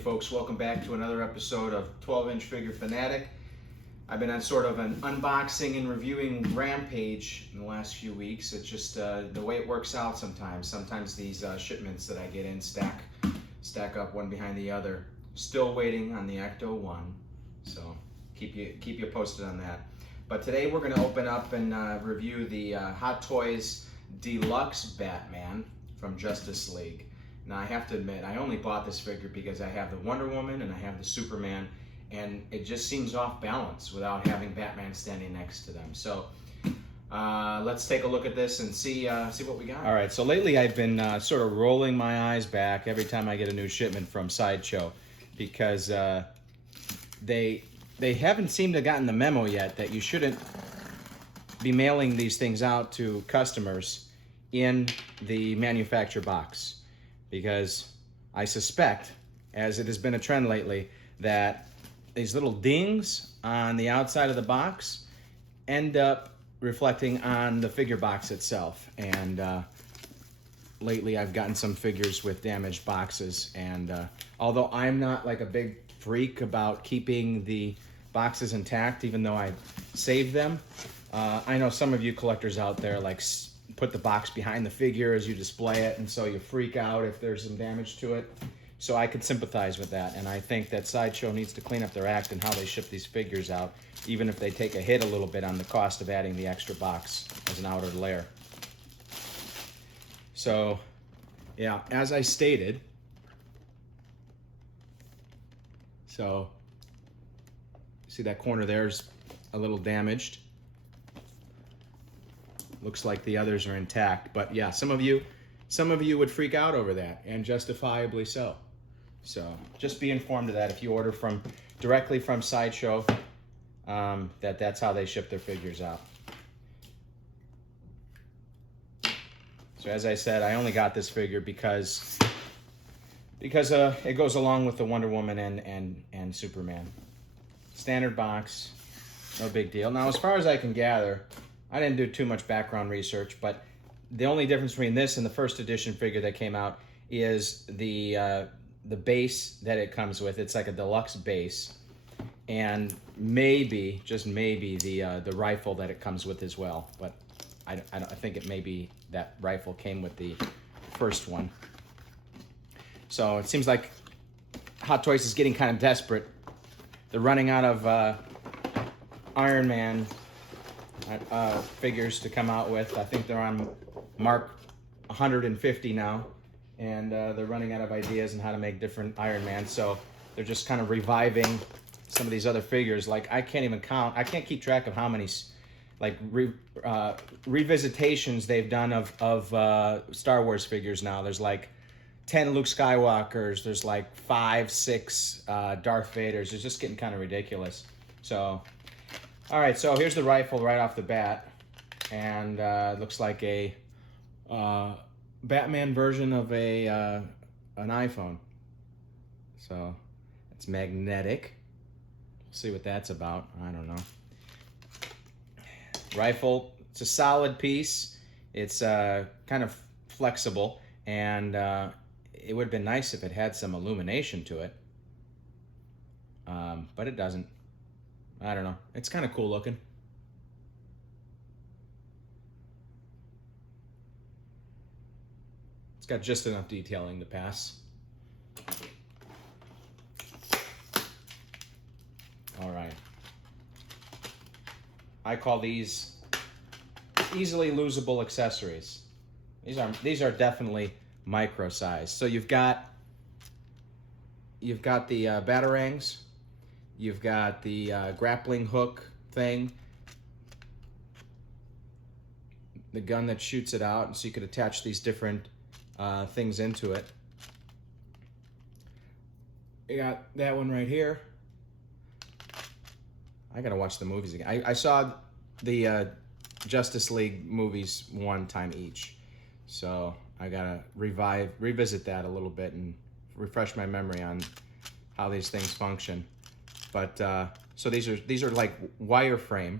folks, welcome back to another episode of 12-inch figure Fanatic. I've been on sort of an unboxing and reviewing rampage in the last few weeks. It's just the way it works out sometimes. Sometimes these shipments that I get in stack up one behind the other. Still waiting on the Ecto 1, so keep you posted on that. But today we're going to open up and review the Hot Toys Deluxe Batman from Justice League. Now I have to admit, I only bought this figure because I have the Wonder Woman and I have the Superman, and it just seems off balance without having Batman standing next to them. So let's take a look at this and see what we got. All right, so lately I've been sort of rolling my eyes back every time I get a new shipment from Sideshow, because they haven't seemed to have gotten the memo yet that you shouldn't be mailing these things out to customers in the manufacturer box. Because I suspect, as it has been a trend lately, that these little dings on the outside of the box end up reflecting on the figure box itself. And lately I've gotten some figures with damaged boxes, and although I'm not like a big freak about keeping the boxes intact, even though I save them, I know some of you collectors out there like put the box behind the figure as you display it, and so you freak out if there's some damage to it. So I could sympathize with that, and I think that Sideshow needs to clean up their act in how they ship these figures out, even if they take a hit a little bit on the cost of adding the extra box as an outer layer. So yeah, as I stated, so see that corner there's a little damaged. Looks like the others are intact, but yeah, some of you would freak out over that, and justifiably so. So just be informed of that if you order directly from Sideshow, that's how they ship their figures out. So as I said, I only got this figure because it goes along with the Wonder Woman and Superman. Standard box, no big deal. Now, as far as I can gather, I didn't do too much background research, but the only difference between this and the first edition figure that came out is the base that it comes with. It's like a deluxe base, and maybe, just maybe, the rifle that it comes with as well. But I think it may be that rifle came with the first one. So it seems like Hot Toys is getting kind of desperate. They're running out of Iron Man figures to come out with. I think they're on mark 150 now, and they're running out of ideas on how to make different Iron Man, so they're just kind of reviving some of these other figures. Like, I can't keep track of how many like revisitations they've done of Star Wars figures now. There's like 10 Luke Skywalkers, there's like 5, 6 Darth Vaders. It's just getting kind of ridiculous. So all right, so here's the rifle right off the bat, and looks like a Batman version of an iPhone. So it's magnetic. We'll see what that's about. I don't know. Rifle, it's a solid piece. It's kind of flexible, and it would have been nice if it had some illumination to it, but it doesn't. I don't know. It's kind of cool looking. It's got just enough detailing to pass. All right. I call these easily losable accessories. These are definitely micro size. So you've got the batarangs. You've got the grappling hook thing, the gun that shoots it out, and so you could attach these different things into it. You got that one right here. I gotta watch the movies again. I saw the Justice League movies one time each, so I gotta revisit that a little bit and refresh my memory on how these things function. But so these are like wireframe,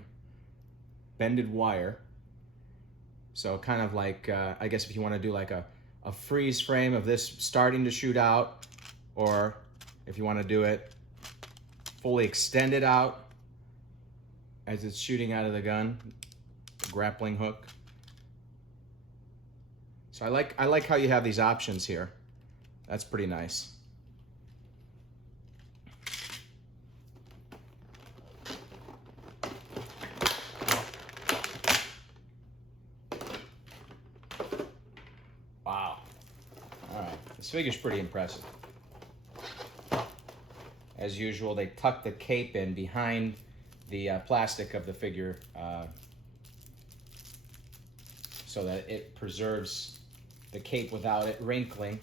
bended wire. So kind of like I guess if you want to do like a freeze frame of this starting to shoot out, or if you want to do it fully extended out as it's shooting out of the gun, the grappling hook. So I like how you have these options here. That's pretty nice. Wow. All right, this figure's pretty impressive. As usual, they tuck the cape in behind the plastic of the figure so that it preserves the cape without it wrinkling.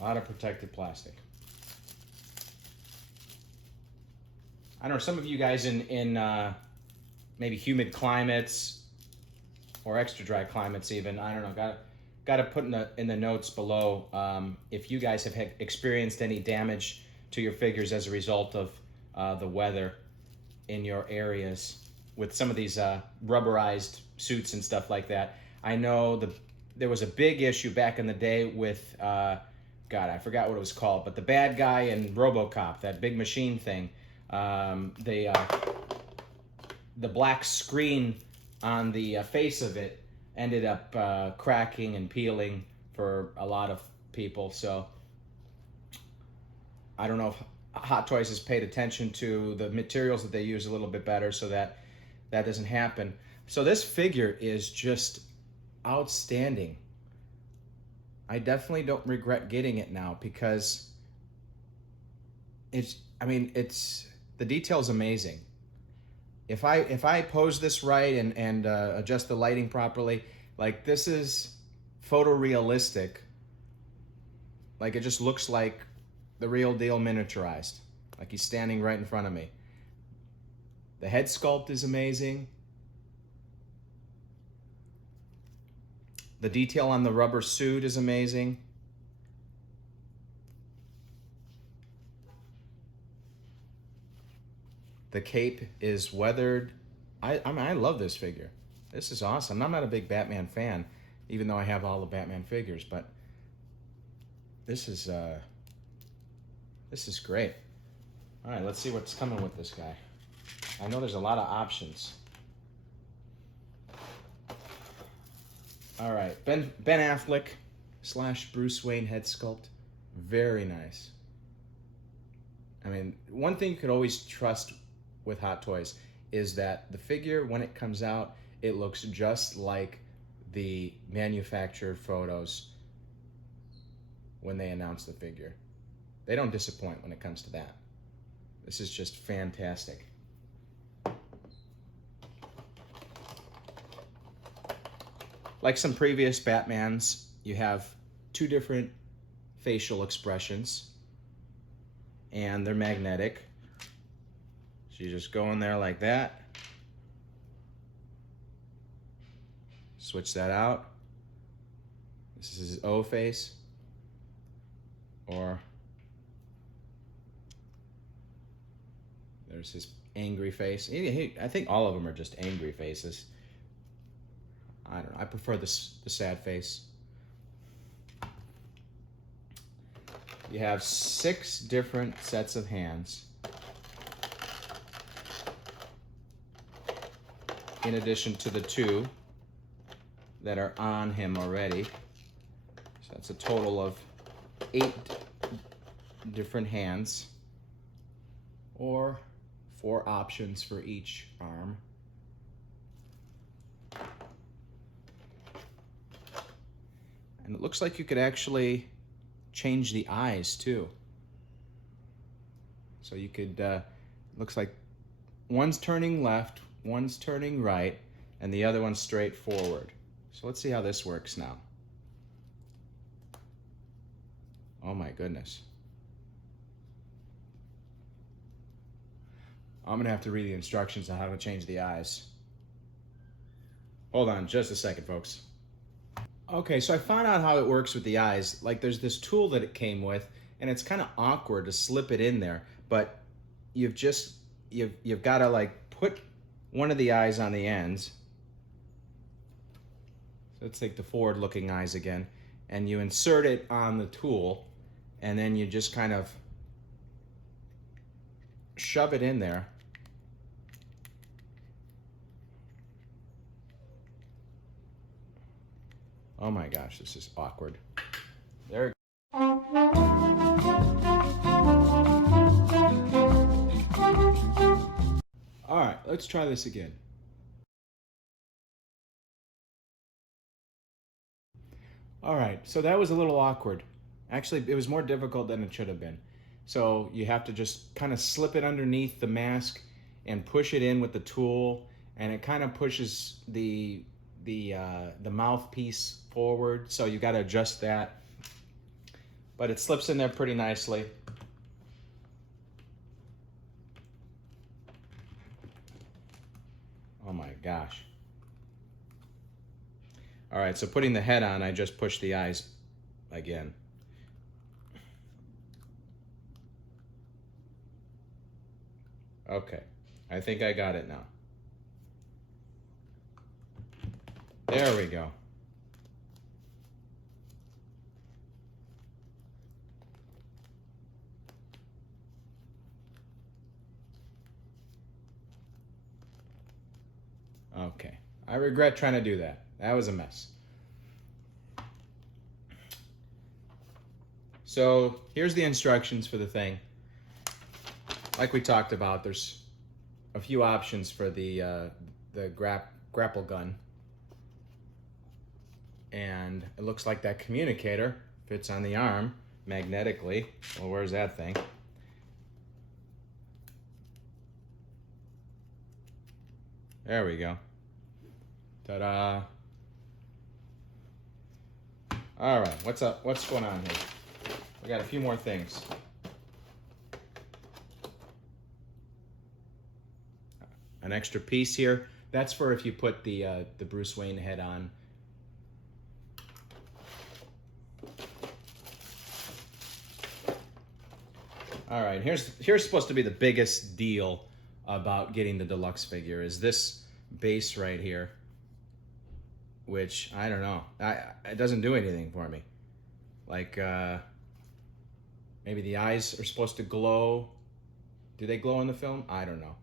A lot of protected plastic. I don't know, some of you guys in maybe humid climates or extra dry climates even, I don't know, got to put in the notes below if you guys have experienced any damage to your figures as a result of the weather in your areas with some of these rubberized suits and stuff like that. I know there was a big issue back in the day with, God, I forgot what it was called, but the bad guy in RoboCop, that big machine thing, the black screen on the face of it ended up cracking and peeling for a lot of people. So I don't know if Hot Toys has paid attention to the materials that they use a little bit better so that that doesn't happen. So this figure is just outstanding. I definitely don't regret getting it now because the detail's amazing. If I pose this right and adjust the lighting properly, like this is photorealistic. Like it just looks like the real deal miniaturized. Like he's standing right in front of me. The head sculpt is amazing. The detail on the rubber suit is amazing. The cape is weathered. I love this figure. This is awesome. I'm not a big Batman fan, even though I have all the Batman figures, but this is great. All right, let's see what's coming with this guy. I know there's a lot of options. All right, Ben Affleck / Bruce Wayne head sculpt. Very nice. I mean, one thing you could always trust with Hot Toys is that the figure, when it comes out, it looks just like the manufacturer photos when they announce the figure. They don't disappoint when it comes to that. This is just fantastic. Like some previous Batmans, you have two different facial expressions, and they're magnetic. So you just go in there like that. Switch that out. This is his O face. Or there's his angry face. I think all of them are just angry faces. I don't know. I prefer the sad face. You have 6 different sets of hands, in addition to the 2 that are on him already. So that's a total of 8 different hands, or 4 options for each arm. And it looks like you could actually change the eyes too. So you could, looks like one's turning left, one's turning right, and the other one's straight forward. So let's see how this works now. Oh my goodness. I'm gonna have to read the instructions on how to change the eyes. Hold on just a second, folks. Okay, so I found out how it works with the eyes. Like there's this tool that it came with, and it's kind of awkward to slip it in there, but you've got to like put one of the eyes on the ends. So let's take the forward-looking eyes again, and you insert it on the tool, and then you just kind of shove it in there. Oh my gosh, this is awkward. There. All right, let's try this again. All right, so that was a little awkward. Actually, it was more difficult than it should have been. So you have to just kind of slip it underneath the mask and push it in with the tool, and it kind of pushes the mouthpiece forward. So you got to adjust that, but it slips in there pretty nicely. Oh my gosh. All right, so putting the head on, I just push the eyes again. Okay, I think I got it now. There we go. Okay, I regret trying to do that. That was a mess. So here's the instructions for the thing. Like we talked about, there's a few options for the grapple gun. And it looks like that communicator fits on the arm magnetically. Well, where's that thing? There we go. Ta-da. All right, what's up? What's going on here? We got a few more things. An extra piece here. That's for if you put the Bruce Wayne head on. All right, here's supposed to be the biggest deal about getting the deluxe figure is this base right here, which I don't know. It doesn't do anything for me. Like maybe the eyes are supposed to glow. Do they glow in the film? I don't know.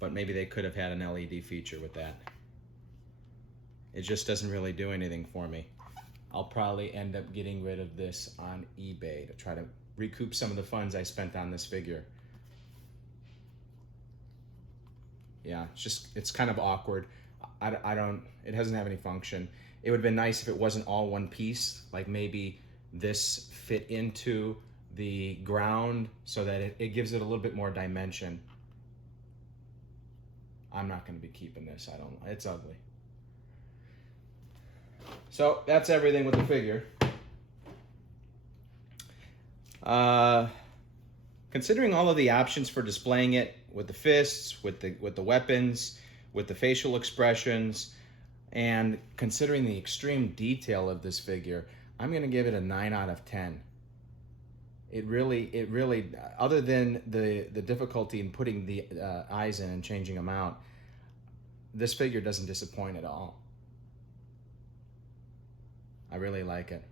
But maybe they could have had an LED feature with that. It just doesn't really do anything for me. I'll probably end up getting rid of this on eBay to try to recoup some of the funds I spent on this figure. Yeah, it's kind of awkward. It doesn't have any function. It would have been nice if it wasn't all one piece, like maybe this fit into the ground so that it gives it a little bit more dimension. I'm not going to be keeping this. It's ugly. So that's everything with the figure. Considering all of the options for displaying it with the fists, with the weapons, with the facial expressions, and considering the extreme detail of this figure, I'm going to give it a 9 out of 10. It really, other than the difficulty in putting the eyes in and changing them out, this figure doesn't disappoint at all. I really like it.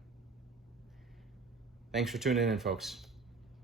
Thanks for tuning in, folks.